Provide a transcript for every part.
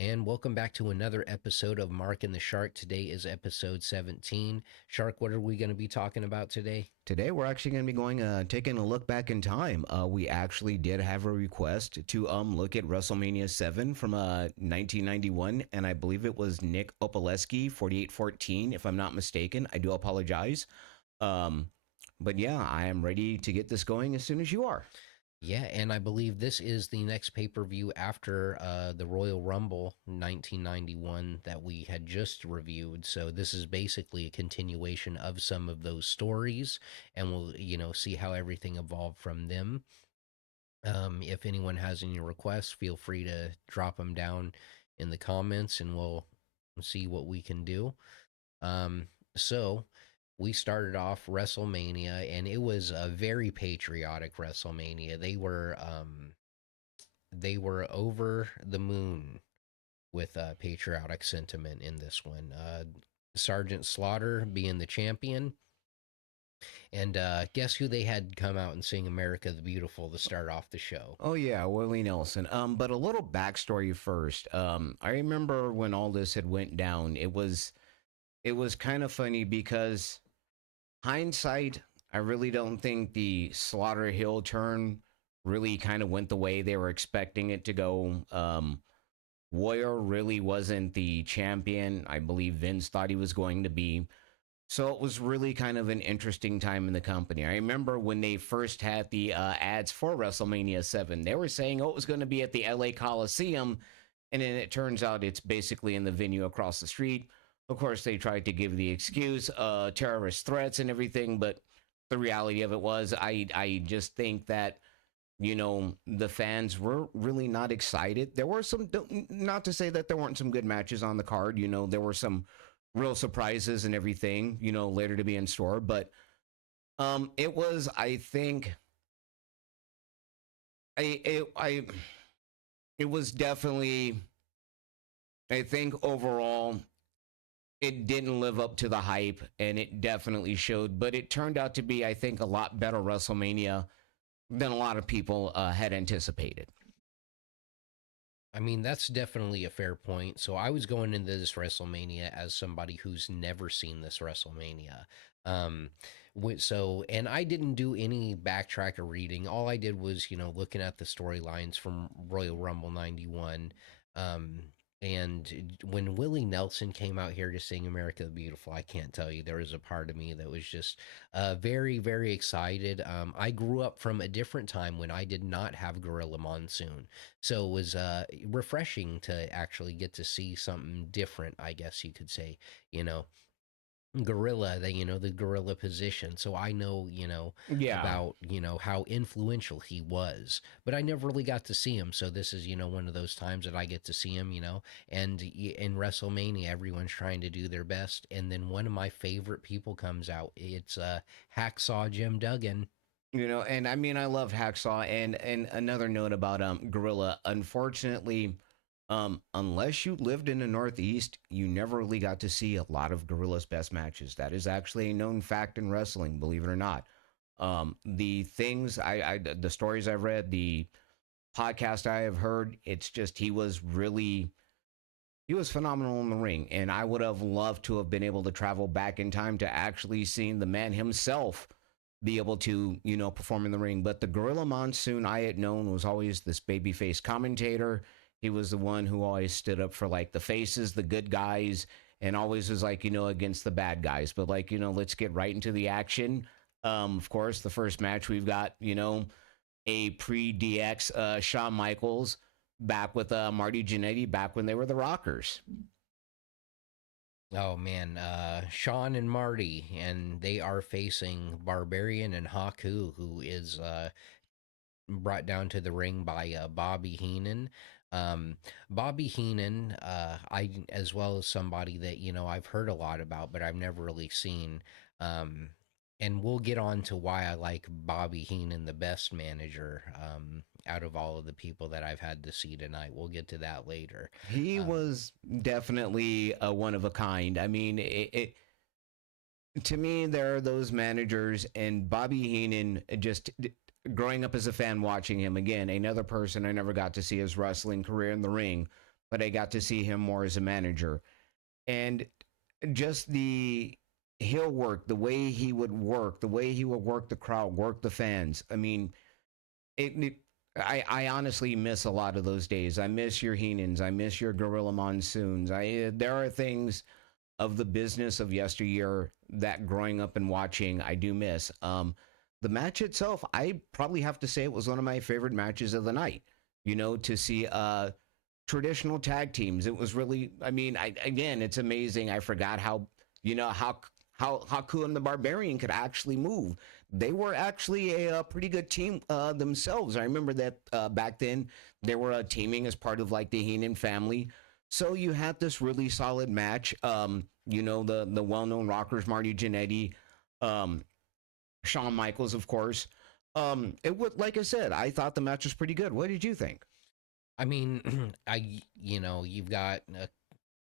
And welcome back to another episode of Mark and the Shark. Today is episode 17. Shark, what are we going to be talking about today? Today, we're actually going to be taking a look back in time. We actually did have a request to look at WrestleMania VII from 1991, and I believe it was Nick Opaleski, 4814, if I'm not mistaken. I do apologize. Um, but yeah, I am ready to get this going as soon as you are. Yeah, and I believe this is the next pay per view after the Royal Rumble 1991 that we had just reviewed. So this is basically a continuation of some of those stories, and we'll see how everything evolved from them. If anyone has any requests, feel free to drop them down in the comments, and we'll see what we can do. So we started off WrestleMania, and it was a very patriotic WrestleMania. They were over the moon with patriotic sentiment in this one. Sergeant Slaughter being the champion, and guess who they had come out and sing "America the Beautiful" to start off the show? Oh yeah, Willie Nelson. But a little backstory first. I remember when all this had went down. It was kind of funny because hindsight, I really don't think the Slaughter Hill turn really kind of went the way they were expecting it to go. Warrior really wasn't the champion I believe Vince thought he was going to be. So it was really kind of an interesting time in the company. I remember when they first had the ads for WrestleMania 7, they were saying, oh, it was going to be at the LA Coliseum. And then it turns out it's basically in the venue across the street. Of course, they tried to give the excuse, terrorist threats and everything. But the reality of it was, I just think that, the fans were really not excited. There were some, not to say that there weren't some good matches on the card. There were some real surprises and everything, later to be in store. But it was, I think, I it was definitely, I think overall, it didn't live up to the hype, and it definitely showed. But it turned out to be, I think, a lot better WrestleMania than a lot of people had anticipated. I mean, that's definitely a fair point. So I was going into this WrestleMania as somebody who's never seen this WrestleMania. Um, and I didn't do any backtrack or reading. All I did was, looking at the storylines from Royal Rumble 91. Um, and when Willie Nelson came out here to sing America the Beautiful, I can't tell you, there was a part of me that was just very, very excited. I grew up from a different time when I did not have Gorilla Monsoon. So it was refreshing to actually get to see something different, I guess you could say, you know. Gorilla, the gorilla position. So I know, Yeah. about, how influential he was, but I never really got to see him. So this is, one of those times that I get to see him, and in WrestleMania, everyone's trying to do their best. And then one of my favorite people comes out. It's Hacksaw Jim Duggan. And I mean, I love Hacksaw. And another note about Gorilla. Unfortunately, unless you lived in the Northeast, you never really got to see a lot of Gorilla's best matches. That is actually a known fact in wrestling, believe it or not. The things the stories I've read, the podcast I have heard, it's just he was phenomenal in the ring, and I would have loved to have been able to travel back in time to actually seeing the man himself be able to, perform in the ring. But the Gorilla Monsoon I had known was always this babyface commentator. He was the one who always stood up for like the faces, the good guys, and always was like, against the bad guys. But like, let's get right into the action. Of course, the first match we've got, a pre DX Shawn Michaels back with Marty Jannetty back when they were the Rockers. Oh man, Sean and Marty, and they are facing Barbarian and Haku, who is brought down to the ring by Bobby Heenan. Um, Bobby Heenan, I as well as somebody that I've heard a lot about, but I've never really seen. Um, and we'll get on to why I like Bobby Heenan, the best manager out of all of the people that I've had to see tonight. We'll get to that later. He Um, was definitely a one of a kind. I mean, to me, there are those managers, and Bobby Heenan, just growing up as a fan watching him, again, another person I never got to see his wrestling career in the ring. but I got to see him more as a manager. And just the heel work, the way he would work, the way he would work the crowd, work the fans. I mean, it I honestly miss a lot of those days. I miss your Heenans. I miss your Gorilla Monsoons. There are things of the business of yesteryear that growing up and watching I do miss. The match itself, I probably have to say it was one of my favorite matches of the night. You know, to see traditional tag teams. It was really, I mean, again, it's amazing. I forgot how, you know, how Haku and the Barbarian could actually move. They were actually a pretty good team themselves. I remember that back then they were teaming as part of like the Heenan family. So you had this really solid match. You know, the well known rockers, Marty Jannetty, um, Shawn Michaels, of course. It would, like I said, I thought the match was pretty good. What did you think? I mean, you've got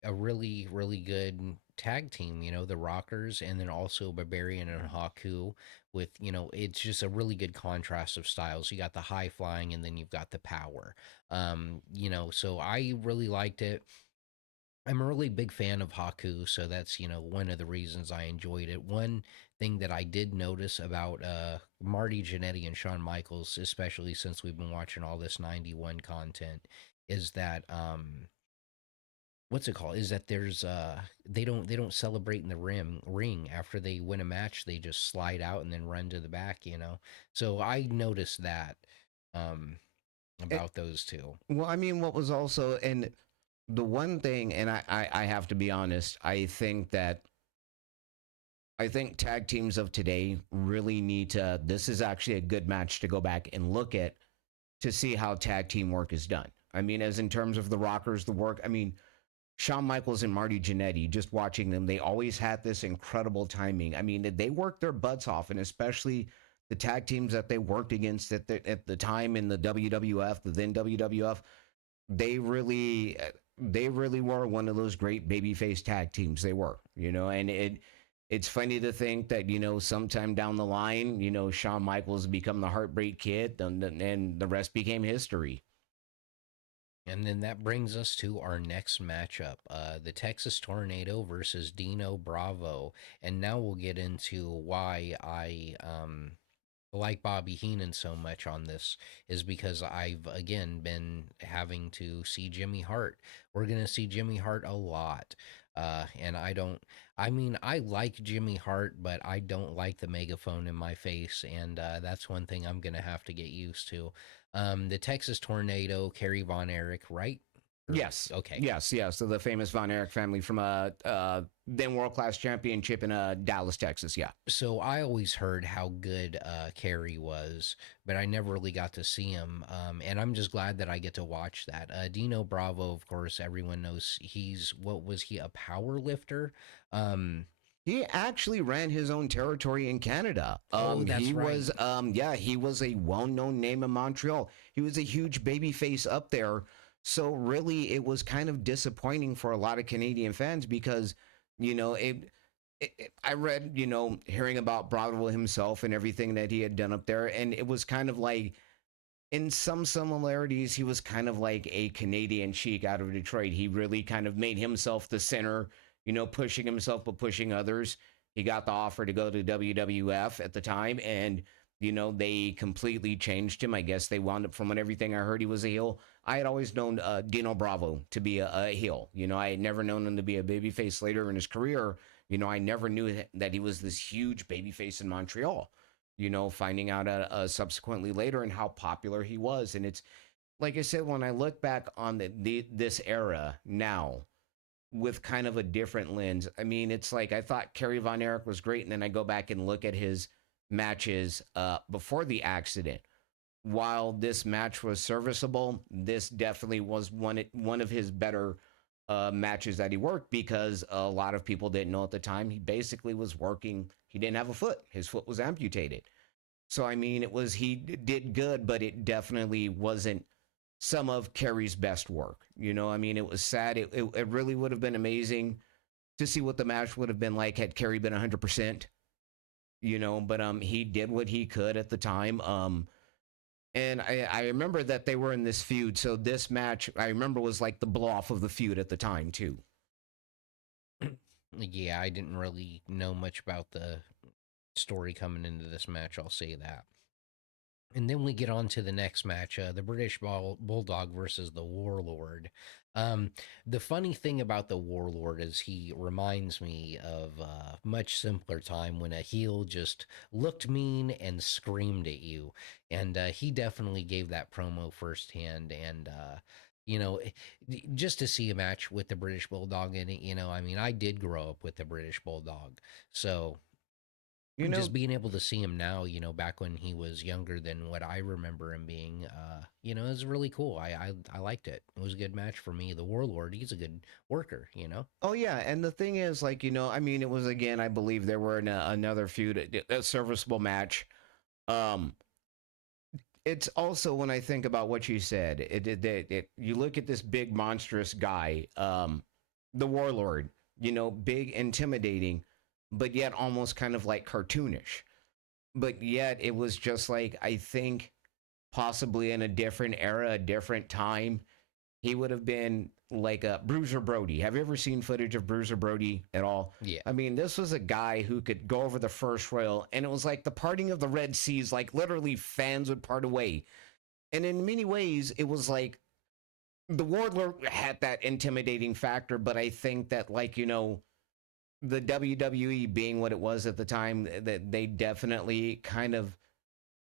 a really, really good tag team, the Rockers, and then also Barbarian and Haku with, it's just a really good contrast of styles. You got the high flying and then you've got the power. So I really liked it. I'm a really big fan of Haku, so that's, one of the reasons I enjoyed it. One thing that I did notice about Marty Jannetty and Shawn Michaels, especially since we've been watching all this 91 content, is that what's it called? Is that there's they don't celebrate in the ring after they win a match, they just slide out and then run to the back. So I noticed that um It, about those two. well, I mean, what was also, and the one thing, and I have to be honest, I think tag teams of today really need to. This is actually a good match to go back and look at to see how tag team work is done. I mean, as in terms of the Rockers, the work. I mean, Shawn Michaels and Marty Jannetty, just watching them, they always had this incredible timing. I mean, they worked their butts off, and especially the tag teams that they worked against at the time in the WWF, the then WWF, they really they really were one of those great babyface tag teams. They were, you know, and it's funny to think that, you know, sometime down the line, you know, Shawn Michaels become the Heartbreak Kid, and the rest became history. And then that brings us to our next matchup, the Texas Tornado versus Dino Bravo. And now we'll get into why I like Bobby Heenan so much on this is because I've again been having to see Jimmy Hart. We're gonna see Jimmy Hart a lot. And I don't I mean I like Jimmy Hart, but I don't like the megaphone in my face, and that's one thing I'm gonna have to get used to. The Texas Tornado, Kerry Von Erich, right? Yes. Okay. Yes, yes. So the famous Von Erich family from then World Class Championship in Dallas, Texas. Yeah. So I always heard how good Carey was, but I never really got to see him. And I'm just glad that I get to watch that. Dino Bravo, of course, everyone knows he's what was he, a power lifter? Um, He actually ran his own territory in Canada. oh, He that's right. was yeah, he was a well-known name in Montreal. He was a huge baby face up there. So really it was kind of disappointing for a lot of Canadian fans because, you know, I read, you know, hearing about Bravo himself and everything that he had done up there, and it was kind of like in some similarities, he was kind of like a Canadian Sheik out of Detroit. He really kind of made himself the center, you know, pushing himself but pushing others. He got the offer to go to WWF at the time, and you know they completely changed him. I guess they wound up, from everything I heard, he was a heel. I had always known Dino Bravo to be a heel. You know, I had never known him to be a babyface later in his career. You know, I never knew that he was this huge babyface in Montreal, you know, finding out subsequently later and how popular he was. And it's like I said, when I look back on this era now with kind of a different lens, I mean, it's like I thought Kerry Von Erich was great. And then I go back and look at his matches before the accident. While this match was serviceable, this definitely was one of his better matches that he worked, because a lot of people didn't know at the time he basically was working. He didn't have a foot. His foot was amputated. So I mean, he did good, but it definitely wasn't some of Kerry's best work. You know, I mean, it was sad. It really would have been amazing to see what the match would have been like had Kerry been 100%. You know, but he did what he could at the time. And I remember that they were in this feud. So this match, I remember, was like the blow off of the feud at the time, too. Yeah, I didn't really know much about the story coming into this match, I'll say that. And then we get on to the next match, the British Bulldog versus the Warlord. Um, the funny thing about the Warlord is he reminds me of a much simpler time when a heel just looked mean and screamed at you. And he definitely gave that promo firsthand. And, you know, just to see a match with the British Bulldog in it, I mean, I did grow up with the British Bulldog. So You know, just being able to see him now, back when he was younger than what I remember him being, is really cool. I liked it. It was a good match for me. The Warlord, he's a good worker. oh yeah, and the thing is, like, I mean, it was, again, I believe there were another feud, a serviceable match. Um, it's also, when I think about what you said, you look at this big monstrous guy, the Warlord, big, intimidating, but yet almost kind of like cartoonish. But yet it was just like, I think possibly in a different era, a different time, he would have been like a Bruiser Brody. Have you ever seen footage of Bruiser Brody at all? Yeah. I mean, this was a guy who could go over the first rail, and it was like the parting of the Red Seas. Like, literally, fans would part away. And in many ways, it was like the Warlord had that intimidating factor, but I think that, like, the WWE being what it was at the time, that they definitely kind of,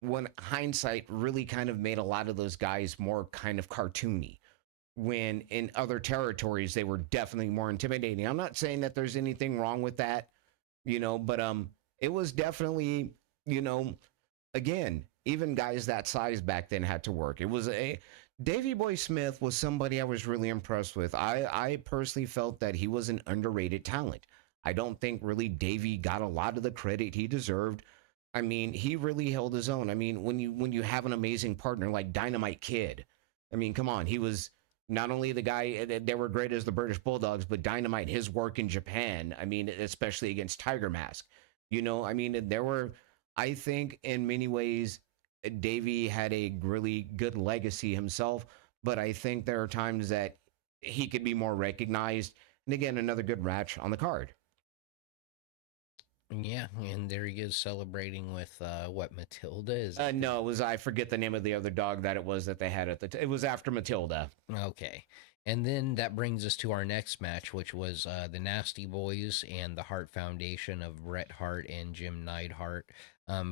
when hindsight, really kind of made a lot of those guys more kind of cartoony, when in other territories they were definitely more intimidating. I'm not saying that there's anything wrong with that, but it was definitely, you know, again, even guys that size back then had to work. It was a Davey Boy Smith was somebody I was really impressed with. I personally felt that he was an underrated talent. I don't think really Davey got a lot of the credit he deserved. I mean, he really held his own. I mean, when you have an amazing partner like Dynamite Kid, I mean, come on, he was not only the guy they were great as the British Bulldogs, but Dynamite, his work in Japan. I mean, especially against Tiger Mask. I mean, there were, I think, in many ways, Davey had a really good legacy himself, but I think there are times that he could be more recognized. And again, another good match on the card. Yeah, and there he is celebrating with what Matilda is it? No, it was, I forget the name of the other dog that it was that they had at it was after Matilda. Okay. And then that brings us to our next match, which was the Nasty Boys and the Hart Foundation of Bret Hart and Jim Neidhart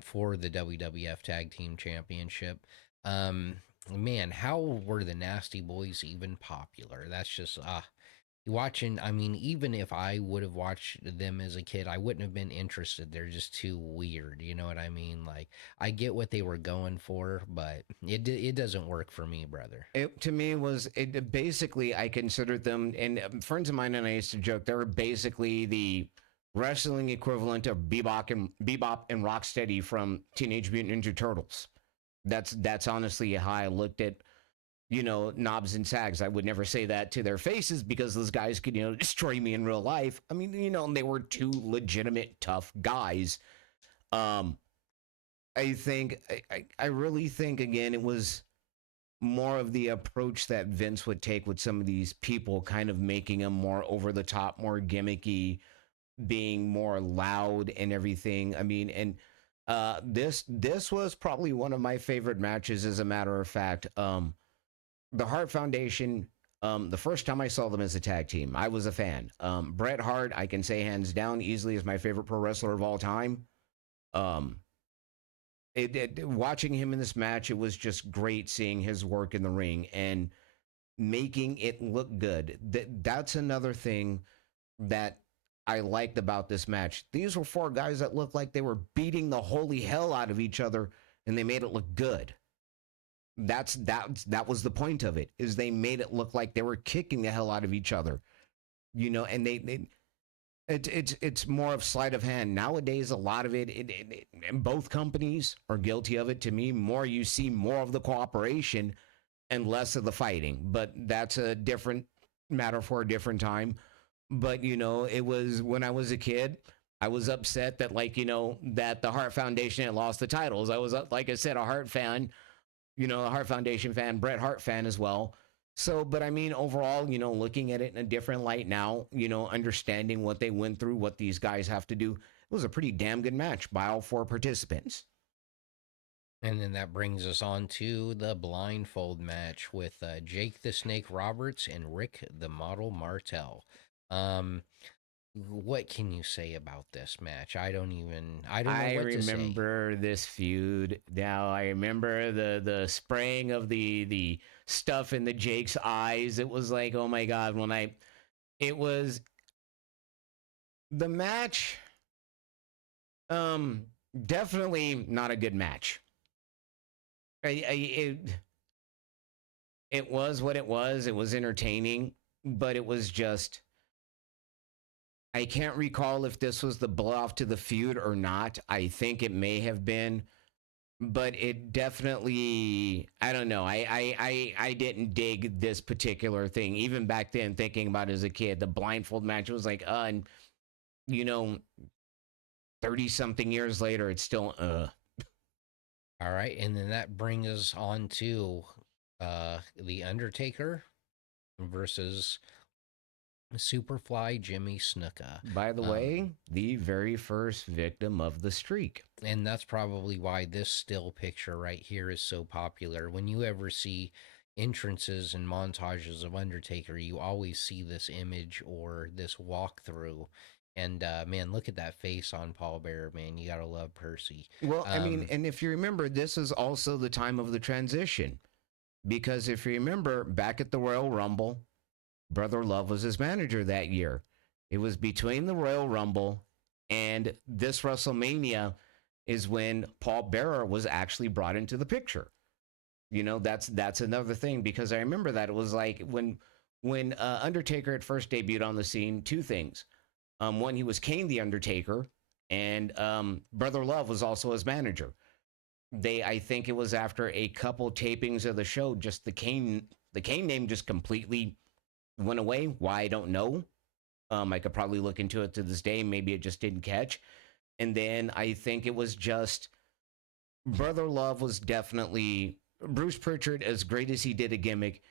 for the WWF Tag Team Championship. Man, how were the Nasty Boys even popular? That's just watching. I mean, even if I would have watched them as a kid, I wouldn't have been interested. They're just too weird. You know what I mean? Like, I get what they were going for, but it doesn't work for me, brother. It, to me, was it basically, I considered them, and friends of mine and I used to joke, they were basically the wrestling equivalent of Bebop and Rocksteady from Teenage Mutant Ninja Turtles. That's honestly how I looked at, Knobs and Sags. I would never say that to their faces because those guys could, destroy me in real life. I mean, and they were two legitimate tough guys. Um, I really think, again, it was more of the approach that Vince would take with some of these people, kind of making them more over the top, more gimmicky, being more loud and everything. I mean, and this was probably one of my favorite matches, as a matter of fact. The Hart Foundation. The first time I saw them as a tag team, I was a fan. Bret Hart, I can say hands down, easily is my favorite pro wrestler of all time. Um, watching him in this match, it was just great seeing his work in the ring and making it look good. That's another thing that I liked about this match. These were four guys that looked like they were beating the holy hell out of each other, and they made it look good. That was the point of it, is they made it look like they were kicking the hell out of each other, and it's more of sleight of hand nowadays. A lot of and both companies are guilty of it. To me, more you see more of the cooperation and less of the fighting, but that's a different matter for a different time. But it was, when I was a kid, I was upset that, like, that the Hart Foundation had lost the titles. I was, like I said, a Hart fan. a Hart Foundation fan, Bret Hart fan as well. So, but I mean, overall, looking at it in a different light now, understanding what they went through, what these guys have to do, it was a pretty damn good match by all four participants. And then that brings us on to the blindfold match with Jake the Snake Roberts and Rick the Model Martel. Um, what can you say about this match? I don't know I what to say. remember this feud. Now I remember the spraying of the stuff in the Jake's eyes. It was like, oh my god, it was the match. Um, Definitely not a good match. It was what it was. It was entertaining, but it was just. I can't recall if this was the blow off to the feud or not. I think it may have been, but it definitely. I don't know. I didn't dig this particular thing even back then. Thinking about it as a kid, the blindfold match was like, and you know, 30 something years later, it's still. All right, and then that brings us on to the Undertaker versus Superfly Jimmy Snuka. By the way, the very first victim of the streak. And that's probably why this still picture right here is so popular. When you ever see entrances and montages of Undertaker, you always see this image or this walkthrough. And man, look at that face on Paul Bearer, man. You gotta love Percy. Well, I mean, and if you remember, this is also the time of the transition. Because if you remember, back at the Royal Rumble, Brother Love was his manager that year. It was between the Royal Rumble and this WrestleMania is when Paul Bearer was actually brought into the picture. That's another thing because I remember that it was like when Undertaker had first debuted on the scene, two things. One, he was Kane the Undertaker, and Brother Love was also his manager. I think it was after a couple tapings of the show, just the Kane name just completely went away. Why, I don't know. I could probably look into it to this day. Maybe it just didn't catch. And then I think it was just Brother Love was definitely Bruce Pritchard, as great as he did a gimmick,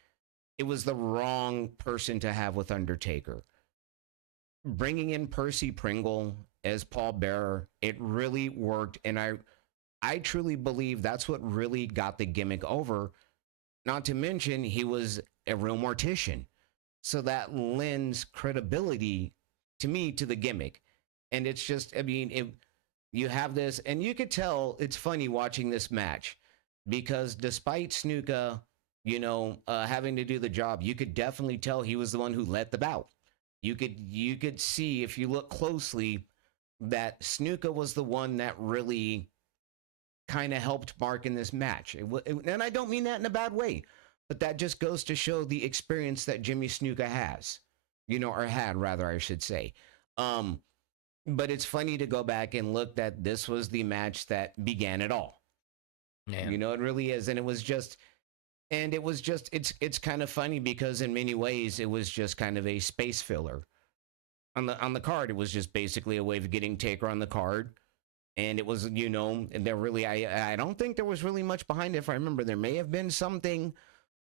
it was the wrong person to have with Undertaker. Bringing in Percy Pringle as Paul Bearer, it really worked. And I truly believe that's what really got the gimmick over. Not to mention, he was a real mortician. So that lends credibility to me to the gimmick. And it's just, I mean, you have this, and you could tell it's funny watching this match because despite Snuka, having to do the job, you could definitely tell he was the one who led the bout. You could see if you look closely that Snuka was the one that really kind of helped Mark in this match. And I don't mean that in a bad way, but that just goes to show the experience that Jimmy Snuka has, or had rather, I should say. But it's funny to go back and look that this was the match that began it all. Yeah. It really is. And it's kind of funny because in many ways it was just kind of a space filler. On the card, it was just basically a way of getting Taker on the card. And it was, and there really, I don't think there was really much behind it. If I remember, there may have been something,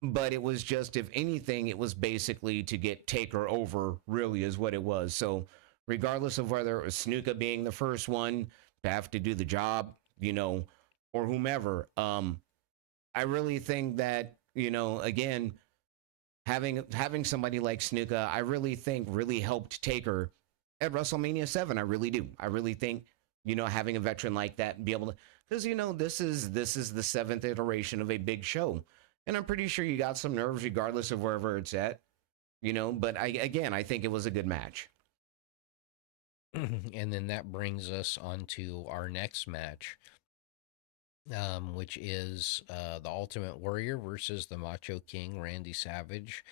but it was just, if anything, it was basically to get Taker over, really, is what it was. So, regardless of whether it was Snuka being the first one to have to do the job, or whomever, I really think that, again, having somebody like Snuka, I really think really helped Taker at WrestleMania VII. I really do. I really think, having a veteran like that and be able to, because this is the seventh iteration of a big show, and I'm pretty sure you got some nerves regardless of wherever it's at, But I think it was a good match. And then that brings us on to our next match, which is the Ultimate Warrior versus the Macho King Randy Savage,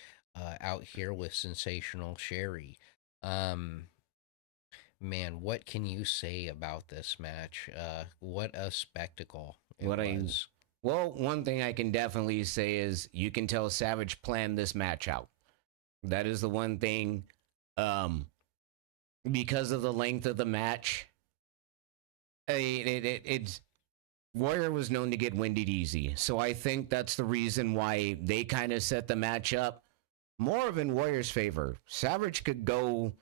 out here with Sensational Sherry. Um, Man, what can you say about this match? What a spectacle it What I was. Well, one thing I can definitely say is you can tell Savage planned this match out. That is the one thing. Um, because of the length of the match, it's Warrior was known to get winded easy. So I think that's the reason why they kind of set the match up more of in Warrior's favor. Savage could go,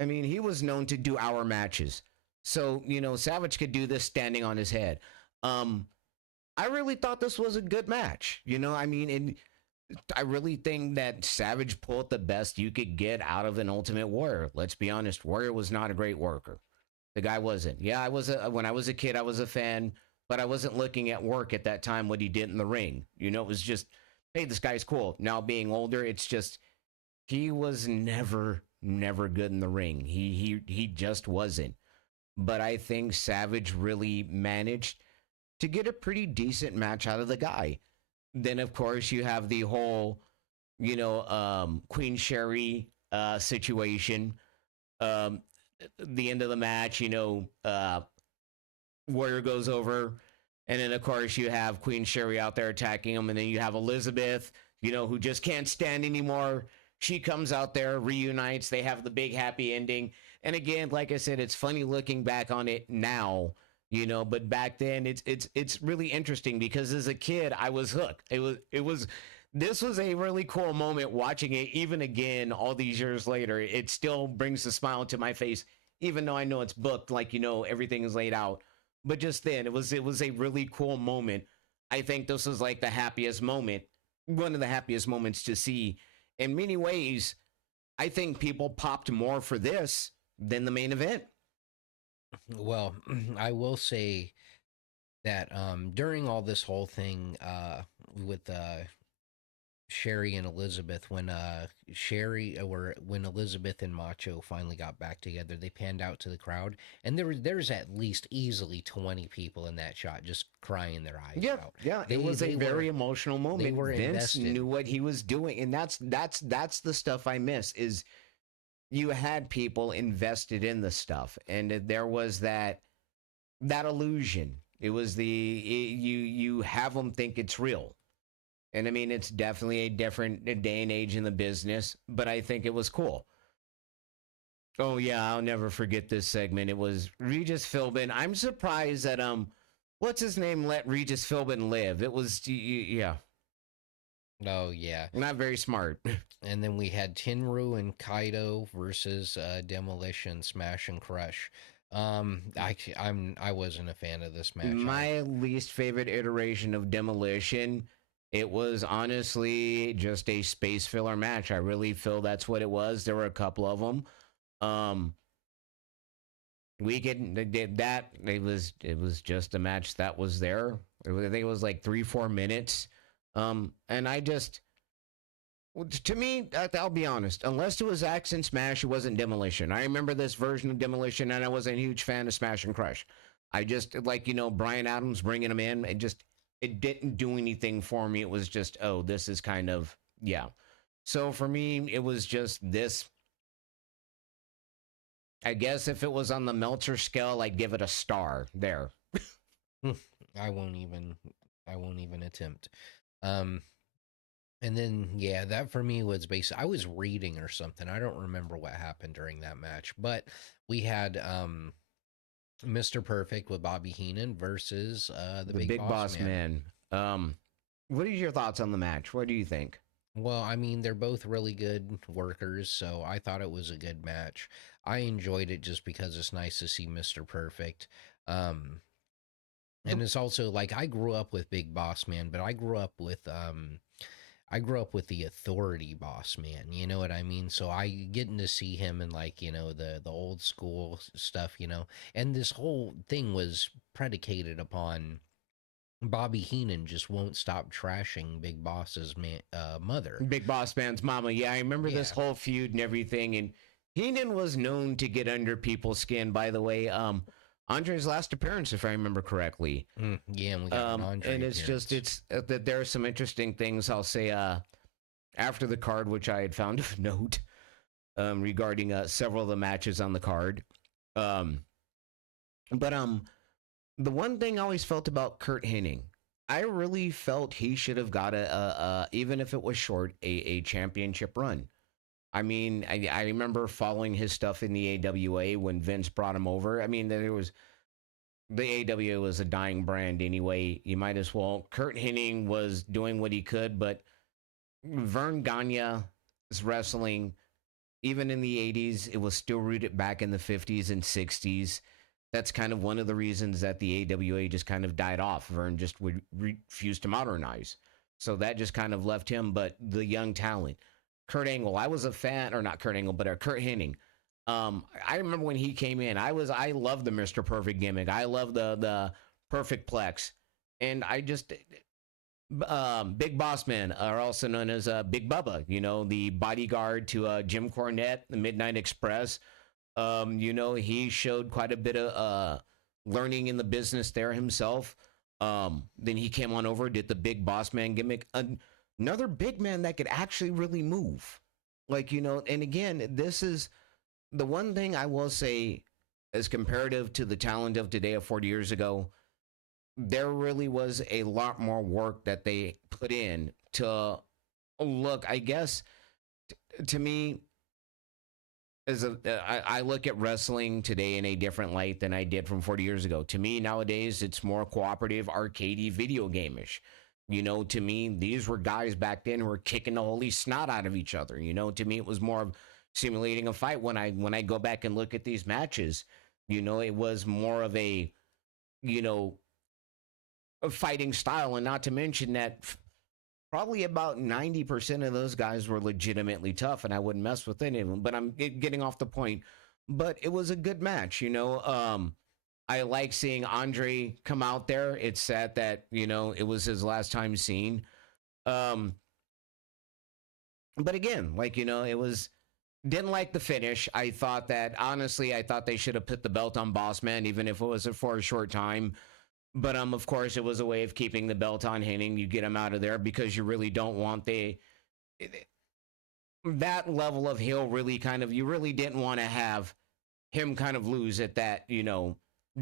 I mean, he was known to do hour matches. So, Savage could do this standing on his head. I really thought this was a good match. I mean, and I really think that Savage pulled the best you could get out of an Ultimate Warrior. Let's be honest, Warrior was not a great worker. The guy wasn't. Yeah, when I was a kid, I was a fan, but I wasn't looking at work at that time, what he did in the ring. It was just, hey, this guy's cool. Now being older, it's just he was never good in the ring. He just wasn't. But I think Savage really managed to get a pretty decent match out of the guy. Then of course you have the whole, Queen Sherry situation. The end of the match, Warrior goes over, and then of course you have Queen Sherry out there attacking him, and then you have Elizabeth, who just can't stand anymore. She comes out there, reunites. They have the big happy ending. And again, like I said, it's funny looking back on it now, but back then it's really interesting because as a kid I was hooked. This was a really cool moment watching it even again all these years later. It still brings a smile to my face, even though I know it's booked, like everything is laid out. But just then, it was a really cool moment. I think this was like the happiest moment, one of the happiest moments to see. In many ways, I think people popped more for this than the main event. Well, I will say that during all this whole thing with Sherry and Elizabeth, when when Elizabeth and Macho finally got back together, they panned out to the crowd, and there's at least easily 20 people in that shot just crying their eyes out. Yeah, it was a very emotional moment. They were Vince invested. knew what he was doing, and that's the stuff I miss. Is you had people invested in the stuff, and there was that illusion. It was you have them think it's real. And I mean, it's definitely a different day and age in the business, but I think it was cool. Oh yeah, I'll never forget this segment. It was Regis Philbin. I'm surprised that what's his name let Regis Philbin live. It was yeah. Oh yeah, not very smart. And then we had Tenru and Kaido versus Demolition, Smash and Crush. I wasn't a fan of this match. My least favorite iteration of Demolition. It was honestly just a space filler match. I really feel that's what it was. There were a couple of them. We did that. It was just a match that was there. I think it was like 3-4 minutes. And I just, to me, I'll be honest. Unless it was Axe and Smash, it wasn't Demolition. I remember this version of Demolition, and I wasn't a huge fan of Smash and Crush. I just like Brian Adams bringing him in. It didn't do anything for me. It was just, oh, this is kind of, yeah. So for me, it was just this. I guess if it was on the Meltzer scale, I'd give it a star there. I won't even attempt. And then, yeah, that for me was basically, I was reading or something. I don't remember what happened during that match, but we had, Mr. Perfect with Bobby Heenan versus the Big Boss Man. What are your thoughts on the match? What do you think? Well, I mean, they're both really good workers, so I thought it was a good match. I enjoyed it just because it's nice to see Mr. Perfect. And it's also like I grew up with Big Boss Man, but I grew up with the Authority Boss Man. You know what I mean? So I getting to see him in like the old school stuff. And this whole thing was predicated upon Bobby Heenan just won't stop trashing Big Boss's mother. Big Boss Man's mama. Yeah, I remember this whole feud and everything. And Heenan was known to get under people's skin. By the way, Andre's last appearance, if I remember correctly. Yeah, and we got an Andre and it's appearance. just that there are some interesting things I'll say after the card, which I had found of note regarding several of the matches on the card. But the one thing I always felt about Kurt Hennig, I really felt he should have got a even if it was short, a championship run. I mean, I remember following his stuff in the AWA when Vince brought him over. I mean, there was the AWA was a dying brand anyway. You might as well. Kurt Hennig was doing what he could, but Vern Gagne's wrestling, even in the 80s, it was still rooted back in the 50s and 60s. That's kind of one of the reasons that the AWA just kind of died off. Vern just would refuse to modernize. So that just kind of left him. But the young talent, Kurt Angle, I was a fan, or not Kurt Angle, but Kurt Hennig. I remember when he came in, I loved the Mr. Perfect gimmick. I love the Perfect Plex. And I just Big Boss Man, are also known as Big Bubba, the bodyguard to Jim Cornette, the Midnight Express. He showed quite a bit of learning in the business there himself. Then he came on over, did the Big Boss Man gimmick. Another big man that could actually really move. And again, this is the one thing I will say as comparative to the talent of today of 40 years ago. There really was a lot more work that they put in to look, I guess, to me, I look at wrestling today in a different light than I did from 40 years ago. To me, nowadays, it's more cooperative, arcadey, video game-ish. To me, these were guys back then who were kicking the holy snot out of each other. To me, it was more of simulating a fight. When I go back and look at these matches, it was more of a, a fighting style, and not to mention that probably about 90% of those guys were legitimately tough, and I wouldn't mess with any of them. But I'm getting off the point. But it was a good match, I like seeing Andre come out there. It's sad that it was his last time seen. But again, it was, didn't like the finish. I thought they should have put the belt on Boss Man, even if it was for a short time. But of course, it was a way of keeping the belt on Hennig. You get him out of there because you really don't want that level of heel. Really, you really didn't want to have him kind of lose at that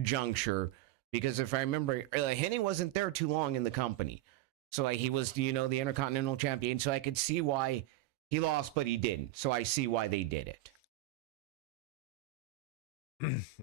juncture, because if I remember, Hennig wasn't there too long in the company, so he was the Intercontinental Champion. So I could see why he lost, but he didn't. So I see why they did it.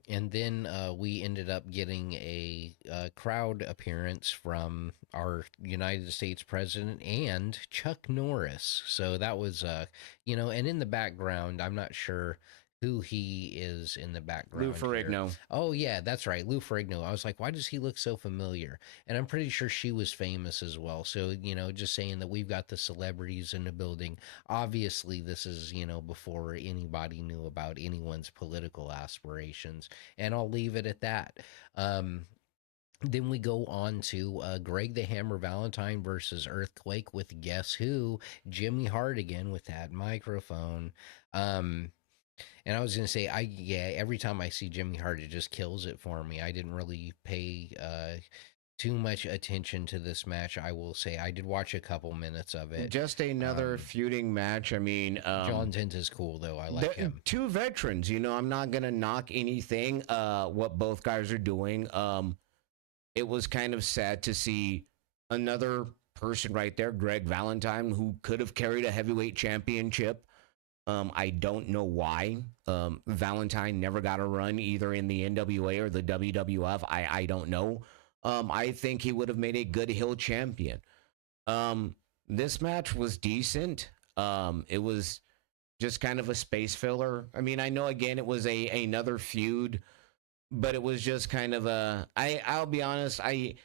And then we ended up getting a crowd appearance from our United States president and Chuck Norris. So that was, and in the background, I'm not sure who he is in the background. Lou Ferrigno. Here. Oh, yeah, that's right. Lou Ferrigno. I was like, why does he look so familiar? And I'm pretty sure she was famous as well. So, just saying that we've got the celebrities in the building. Obviously, this is, before anybody knew about anyone's political aspirations. And I'll leave it at that. Then we go on to Greg the Hammer Valentine versus Earthquake with guess who? Jimmy Hart again with that microphone. And I was gonna say, every time I see Jimmy Hart, it just kills it for me. I didn't really pay too much attention to this match. I will say I did watch a couple minutes of it. Just another feuding match. I mean, John Tenta is cool though. I like him. Two veterans. I'm not gonna knock anything. What both guys are doing. It was kind of sad to see another person right there, Greg Valentine, who could have carried a heavyweight championship. I don't know why. Valentine never got a run either in the NWA or the WWF. I don't know. I think he would have made a good heel champion. This match was decent. It was just kind of a space filler. I mean, I know again it was another feud, but it was just kind of I'll be honest, I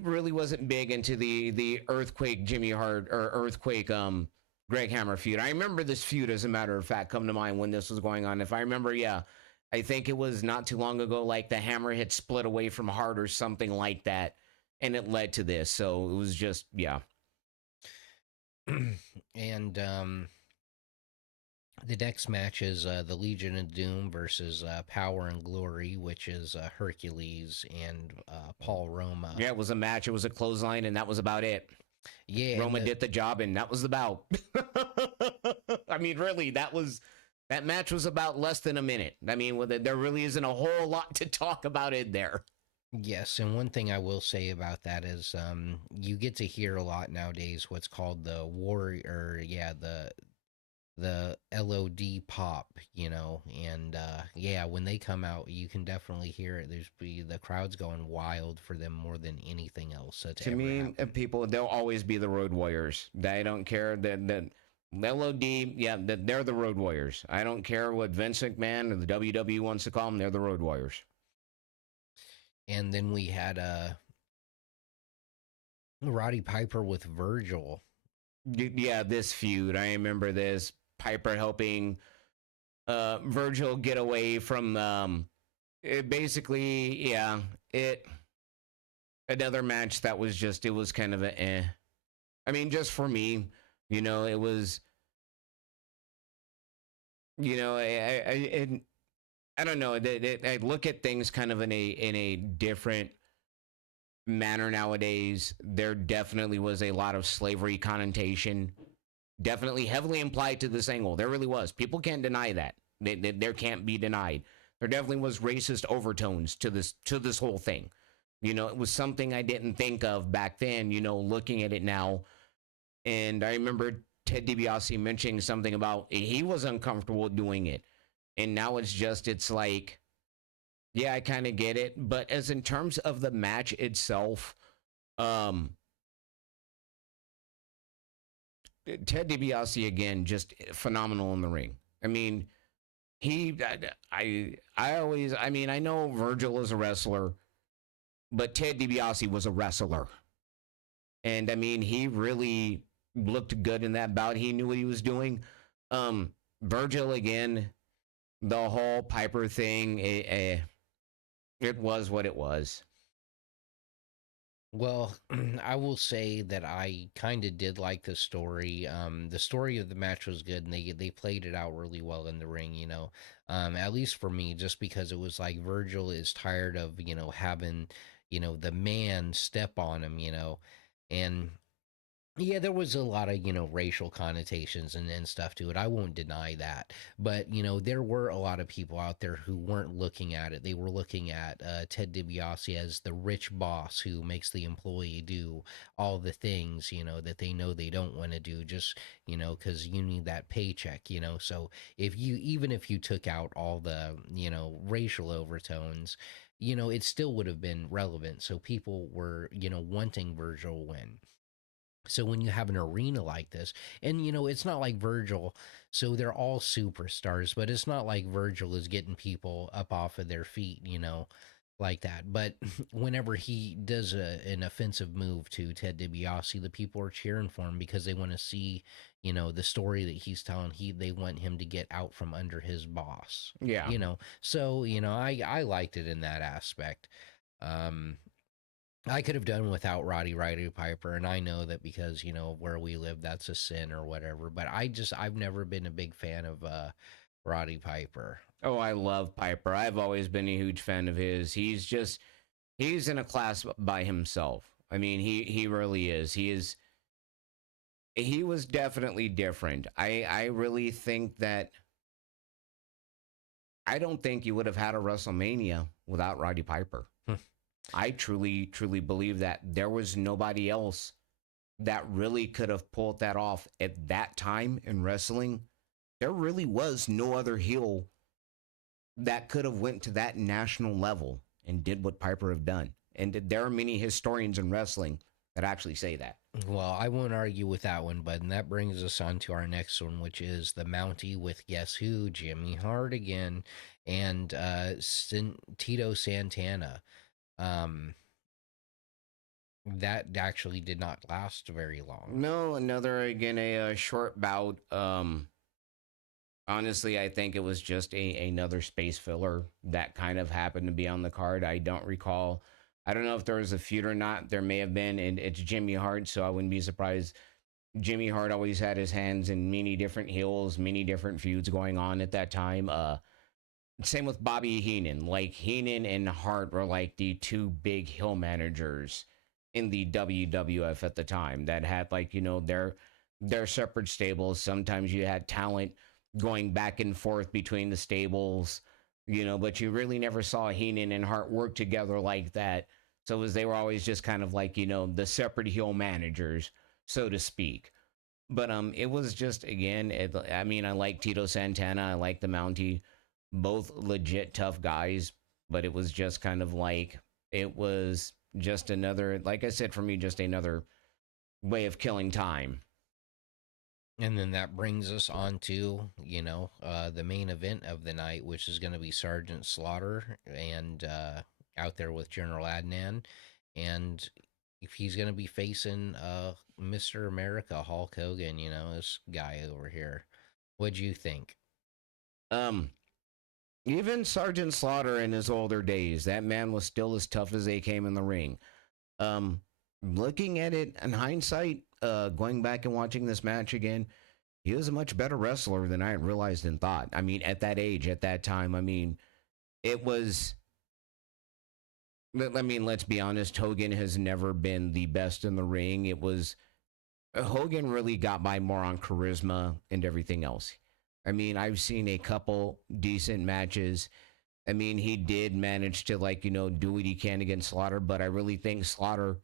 really wasn't big into the Earthquake Jimmy Hart or Earthquake Greg Hammer feud. I remember this feud, as a matter of fact, come to mind when this was going on. If I remember, I think it was not too long ago, like the Hammer had split away from Hart or something like that, and it led to this. So it was just, And the next match is the Legion of Doom versus Power and Glory, which is Hercules and Paul Roma. Yeah, it was a match. It was a clothesline, and that was about it. Yeah, Roma did the job, and that was the bout. I mean, really, that match was about less than a minute. I mean, there really isn't a whole lot to talk about in there. Yes, and one thing I will say about that is you get to hear a lot nowadays what's called the warrior, the LOD pop, and yeah, when they come out, you can definitely hear it. The crowd's going wild for them more than anything else that's To ever me, happened. people, they'll always be the Road Warriors. They don't care that LOD, yeah, that they're the Road Warriors. I don't care what Vince McMahon or the WWE wants to call them. They're the Road Warriors. And then we had Roddy Piper with Virgil. Yeah, this feud. I remember this. Piper helping Virgil get away from it basically, yeah, it another match that was just it was kind of a eh. I mean, just for me, it was, I don't know. I look at things kind of in a different manner nowadays. There definitely was a lot of slavery connotation, definitely heavily implied to this angle. There really was. People can't deny that. There can't be denied. There definitely was racist overtones to this whole thing. It was something I didn't think of back then. Looking at it now, and I remember Ted DiBiase mentioning something about he was uncomfortable doing it, and now it's like, yeah, I kind of get it, but as in terms of the match itself, um, Ted DiBiase again just phenomenal in the ring. I mean, he, I always, I mean, I know Virgil is a wrestler, but Ted DiBiase was a wrestler, and I mean, he really looked good in that bout. He knew what he was doing. Virgil again, the whole Piper thing, it was what it was. Well, I will say that I kind of did like the story. The story of the match was good, and they played it out really well in the ring. At least for me, just because it was like Virgil is tired of having the man step on him. And yeah, there was a lot of, racial connotations and stuff to it. I won't deny that. But, there were a lot of people out there who weren't looking at it. They were looking at Ted DiBiase as the rich boss who makes the employee do all the things, that they know they don't want to do just, because you need that paycheck, So even if you took out all the, racial overtones, it still would have been relevant. So people were, wanting Virgil win. So when you have an arena like this, and it's not like Virgil, so they're all superstars, but it's not like Virgil is getting people up off of their feet, like that. But whenever he does an offensive move to Ted DiBiase, the people are cheering for him because they want to see, the story that he's telling. They want him to get out from under his boss, Yeah. So I liked it in that aspect. Um, I could have done without Roddy Piper, and I know that because where we live, that's a sin or whatever. But I've never been a big fan of Roddy Piper. Oh, I love Piper. I've always been a huge fan of his. He's in a class by himself. I mean, he really is. He was definitely different. I really think that I don't think you would have had a WrestleMania without Roddy Piper. I truly, truly believe that there was nobody else that really could have pulled that off at that time in wrestling. There really was no other heel that could have went to that national level and did what Piper have done. And there are many historians in wrestling that actually say that. Well, I won't argue with that one, but and that brings us on to our next one, which is the Mountie with guess who? Jimmy Hart again, and Tito Santana. Um, that actually did not last very long. No, another again a short bout. Honestly, I think it was just another space filler that kind of happened to be on the card. I don't recall. I don't know if there was a feud or not. There may have been, and it's Jimmy Hart, so I wouldn't be surprised. Jimmy Hart always had his hands in many different heels, many different feuds going on at that time. Same with Bobby Heenan. Like Heenan and Hart were like the two big heel managers in the WWF at the time that had like their separate stables. Sometimes you had talent going back and forth between the stables, but you really never saw Heenan and Hart work together like that. So as they were always just kind of like the separate heel managers, so to speak. But it was just again. I mean, I like Tito Santana. I like the Mountie, both legit tough guys. But it was just kind of like it was just another, like I said, for me, just another way of killing time. And then that brings us on to, the main event of the night, which is going to be Sergeant Slaughter and out there with General Adnan. And if he's going to be facing Mr. America, Hulk Hogan, this guy over here. What'd you think? Um, Even Sergeant Slaughter in his older days, that man was still as tough as they came in the ring. Um, Looking at it in hindsight, going back and watching this match again, he was a much better wrestler than I had realized and thought. I mean, at that age, at that time, I mean, it was. I mean, let's be honest. Hogan has never been the best in the ring. It was Hogan really got by more on charisma and everything else. I mean, I've seen a couple decent matches. I mean, he did manage to do what he can against Slaughter, but I really think Slaughter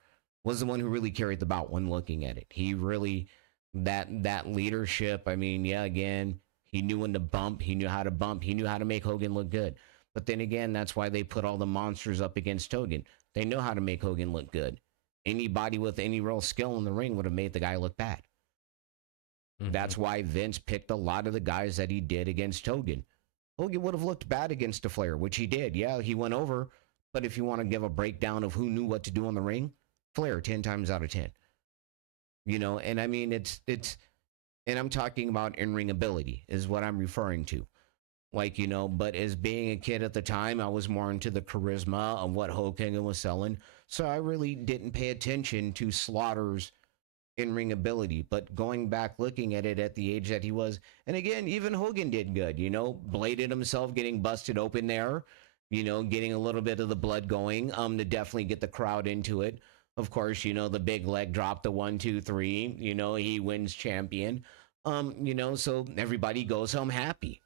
was the one who really carried the bout when looking at it. He really that leadership. I mean, yeah, again, he knew when to bump, he knew how to bump, he knew how to make Hogan look good. But then again, that's why they put all the monsters up against Hogan. They know how to make Hogan look good. Anybody with any real skill in the ring would have made the guy look bad. Mm-hmm. That's why Vince picked a lot of the guys that he did against Hogan. Hogan would have looked bad against the Flair, which he did. Yeah, he went over. But if you want to give a breakdown of who knew what to do in the ring, Flair 10 times out of 10. And I mean and I'm talking about in-ring ability is what I'm referring to. But as being a kid at the time, I was more into the charisma of what Hulk Hogan was selling. So I really didn't pay attention to Slaughter's in-ring ability. But going back, looking at it at the age that he was, and again, even Hogan did good. Bladed himself, getting busted open there. Getting a little bit of the blood going. To definitely get the crowd into it. Of course, the big leg drop, the 1, 2, 3. He wins champion. So everybody goes home happy.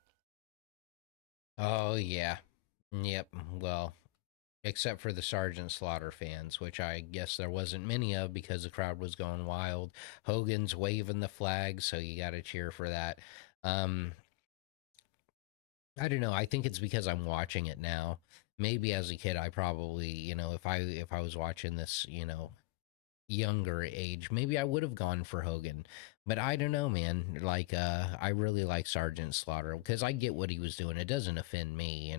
Oh, yeah. Yep. Well, except for the Sergeant Slaughter fans, which I guess there wasn't many of because the crowd was going wild. Hogan's waving the flag, so you got to cheer for that. Um, I don't know. I think it's because I'm watching it now. Maybe as a kid, I probably, if I was watching this, younger age, maybe I would have gone for Hogan. But I don't know, man. Like, I really like Sergeant Slaughter because I get what he was doing. It doesn't offend me,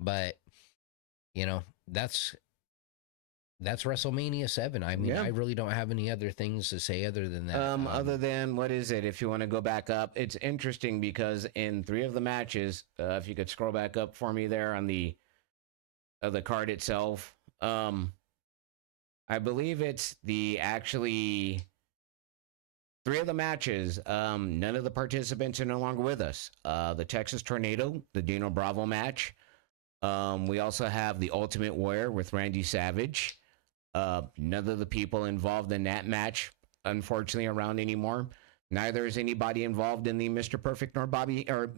But you know, that's that's WrestleMania VII. I mean, Yeah. I really don't have any other things to say other than that. Other than what is it? If you want to go back up, it's interesting because in 3 of the matches, if you could scroll back up for me there on the card itself, I believe it's the actually 3 of the matches. None of the participants are no longer with us. The Texas Tornado, the Dino Bravo match. We also have the Ultimate Warrior with Randy Savage. None of the people involved in that match, unfortunately, around anymore. Neither is anybody involved in the Mr. Perfect nor Bobby or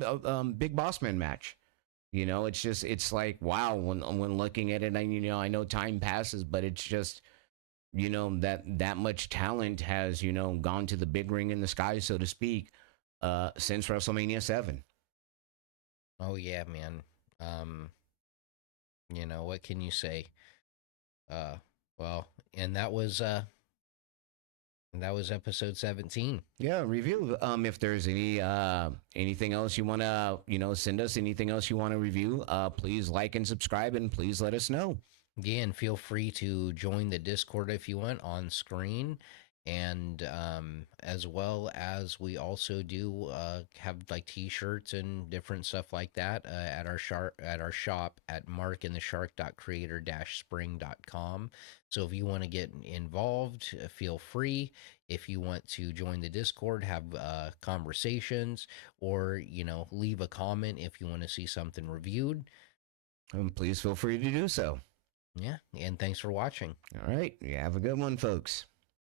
Big Boss Man match. It's like wow when looking at it. I know time passes, but it's just that much talent has gone to the big ring in the sky, so to speak, since WrestleMania VII. Oh yeah, man. Um, what can you say? Uh, well, and that was episode 17. Yeah, review. If there's anything else you want to send us, anything else you want to review, please like and subscribe, and please let us know. Again, feel free to join the Discord if you want on screen. And as well as we also do have like T-shirts and different stuff like that at our shop at markandtheshark.creator-spring.com. So if you want to get involved, feel free. If you want to join the Discord, have conversations, or leave a comment if you want to see something reviewed. Please feel free to do so. Yeah, and thanks for watching. All right, you have a good one, folks.